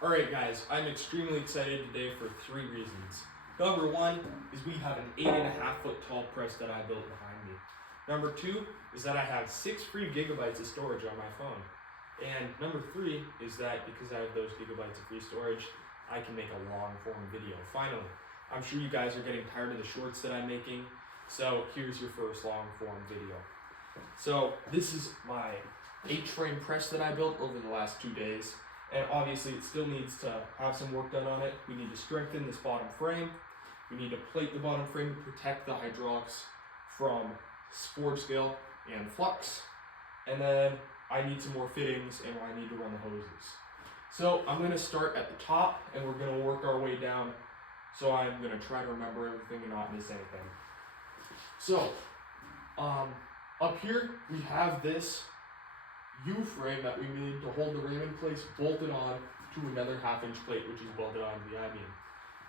Alright guys, I'm extremely excited today for 3 reasons. Number 1 is we have an 8.5 foot tall press that I built behind me. Number 2 is that I have 6 free gigabytes of storage on my phone. And number 3 is that because I have those gigabytes of free storage, I can make a long form video. Finally, I'm sure you guys are getting tired of the shorts that I'm making, so here's your first long form video. So this is my H-frame press that I built over the last 2 days. And obviously it still needs to have some work done on it. We need to strengthen this bottom frame. We need to plate the bottom frame to protect the hydraulics from forge scale and flux. And then I need some more fittings and I need to run the hoses. So I'm going to start at the top and we're going to work our way down. So I'm going to try to remember everything and not miss anything. So up here we have this U-frame that we made to hold the ram in place, bolted on to another 1/2 inch plate, which is bolted onto the I-beam.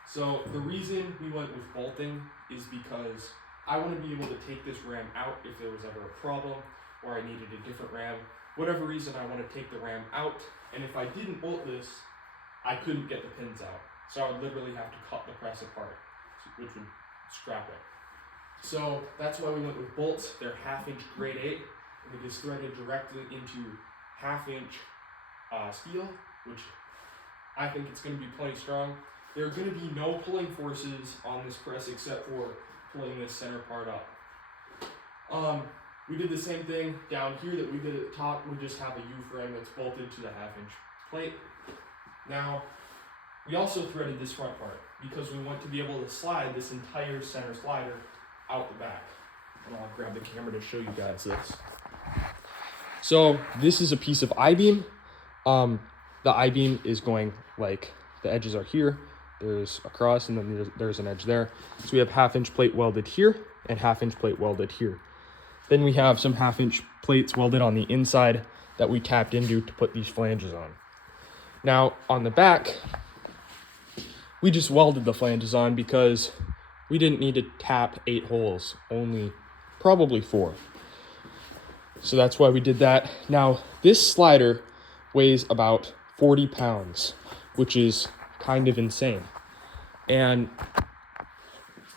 So the reason we went with bolting is because I want to be able to take this ram out if there was ever a problem or I needed a different ram. Whatever reason, I want to take the ram out, and if I didn't bolt this, I couldn't get the pins out. So I would literally have to cut the press apart, which would scrap it. So that's why we went with bolts. They're 1/2 inch grade 8. It is threaded directly into 1/2 inch steel, which I think it's going to be plenty strong. There are going to be no pulling forces on this press except for pulling this center part up. We did the same thing down here that we did at the top. We just have a U-frame that's bolted to the 1/2 inch plate. Now, we also threaded this front part because we want to be able to slide this entire center slider out the back. And I'll grab the camera to show you guys this. So this is a piece of I-beam. The I-beam is going like, the edges are here, there's a cross, and then there's an edge there. So we have 1/2 inch plate welded here and 1/2 inch plate welded here. Then we have some 1/2 inch plates welded on the inside that we tapped into to put these flanges on. Now on the back, we just welded the flanges on because we didn't need to tap 8 holes, only probably 4. So that's why we did that. Now, this slider weighs about 40 pounds, which is kind of insane. And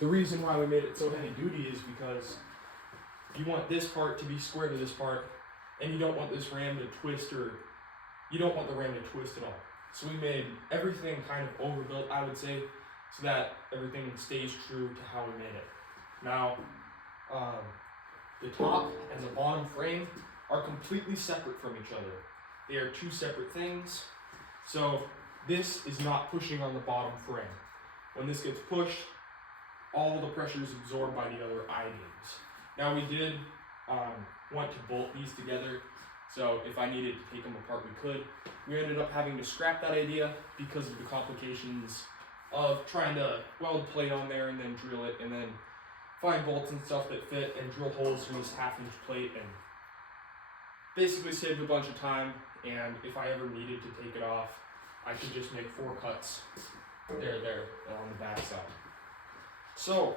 the reason why we made it so heavy duty is because you want this part to be square to this part, and you don't want this ram to twist, or you don't want the ram to twist at all. So we made everything kind of overbuilt, I would say, so that everything stays true to how we made it. Now, the top and the bottom frame are completely separate from each other. They are 2 separate things. So this is not pushing on the bottom frame. When this gets pushed, all the pressure is absorbed by the other I-beams. Now we did want to bolt these together, so if I needed to take them apart, we could. We ended up having to scrap that idea because of the complications of trying to weld plate on there and then drill it and then find bolts and stuff that fit and drill holes through this 1/2 inch plate, and basically saved a bunch of time. And if I ever needed to take it off, I could just make 4 cuts there, and on the back side. So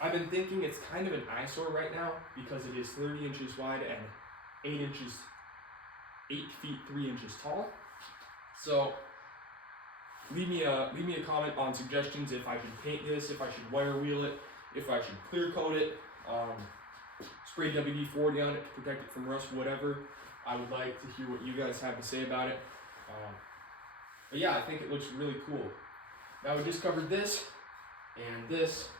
I've been thinking it's kind of an eyesore right now because it is 30 inches wide and 8 feet 3 inches tall. So leave me a comment on suggestions if I should paint this, if I should wire wheel it, if I should clear coat it, spray WD-40 on it to protect it from rust, whatever. I would like to hear what you guys have to say about it. But yeah, I think it looks really cool. Now we just covered this and this,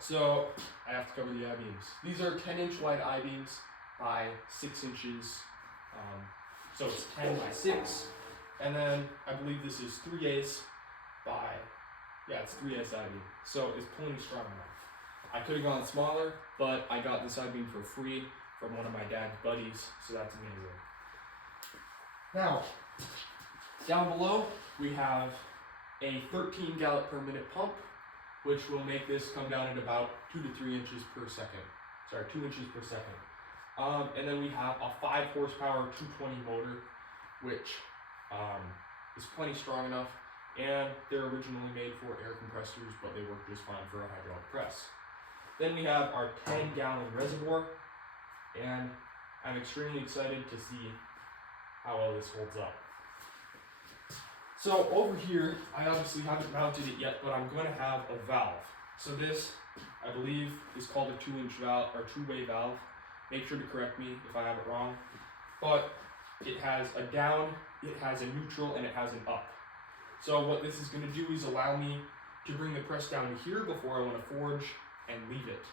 so I have to cover the I-beams. These are 10 inch wide I-beams by 6 inches, so it's 10 by 6. And then I believe this is 3/8 by, yeah, it's 3/8 I-beam, so it's plenty strong enough. I could have gone smaller, but I got this I-beam for free from one of my dad's buddies, so that's amazing. Now, down below, we have a 13 gallon per minute pump, which will make this come down at about 2 to 3 inches per second. Sorry, 2 inches per second. And then we have a 5 horsepower 220 motor, which is plenty strong enough, and they're originally made for air compressors, but they work just fine for a hydraulic press. Then we have our 10 gallon reservoir, and I'm extremely excited to see how well this holds up. So over here, I obviously haven't mounted it yet, but I'm going to have a valve. So this, I believe, is called a 2-inch valve or 2-way valve. Make sure to correct me if I have it wrong. But it has a down, it has a neutral, and it has an up. So what this is going to do is allow me to bring the press down to here before I want to forge and leave it.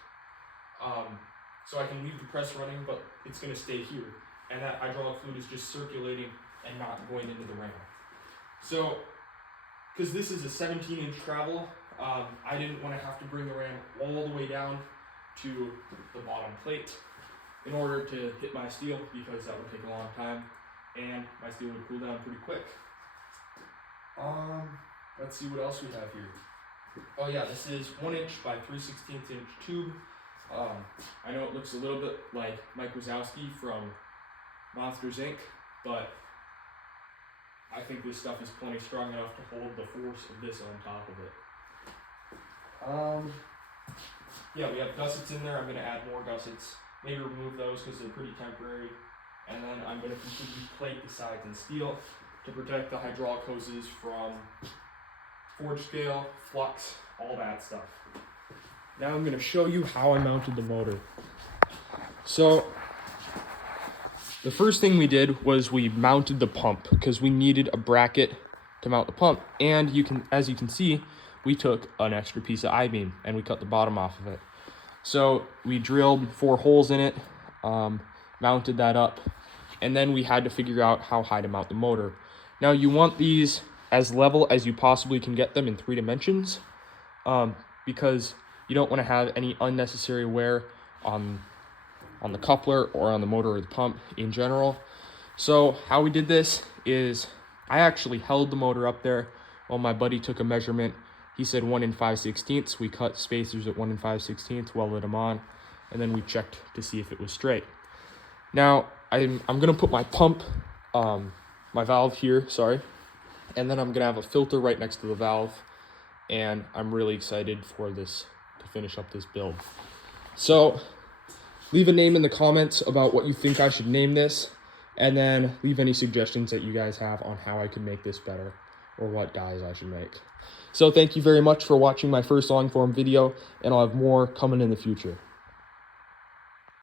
So I can leave the press running, but it's going to stay here. And that hydraulic fluid is just circulating and not going into the ram. So, because this is a 17-inch travel, I didn't want to have to bring the ram all the way down to the bottom plate in order to hit my steel, because that would take a long time and my steel would cool down pretty quick. Let's see what else we have here. Oh yeah, this is 1 inch by 3/16 inch tube. I know it looks a little bit like Mike Wazowski from Monsters Inc., but I think this stuff is plenty strong enough to hold the force of this on top of it. Yeah, we have gussets in there. I'm going to add more gussets. Maybe remove those because they're pretty temporary. And then I'm going to completely plate the sides in steel to protect the hydraulic hoses from forge scale, flux, all that stuff. Now I'm going to show you how I mounted the motor. So the first thing we did was we mounted the pump because we needed a bracket to mount the pump. And as you can see, we took an extra piece of I-beam and we cut the bottom off of it. So we drilled 4 holes in it, mounted that up, and then we had to figure out how high to mount the motor. Now you want these as level as you possibly can get them in 3 dimensions, because you don't want to have any unnecessary wear on the coupler or on the motor or the pump in general. So how we did this is I actually held the motor up there while my buddy took a measurement. He said 1 5/16. We cut spacers at 1 5/16, welded them on, and then we checked to see if it was straight. Now I'm gonna put my pump, my valve here, and then I'm gonna have a filter right next to the valve, and I'm really excited for this to finish up this build. So leave a name in the comments about what you think I should name this, and then leave any suggestions that you guys have on how I could make this better or what dies I should make. So thank you very much for watching my first long form video, and I'll have more coming in the future.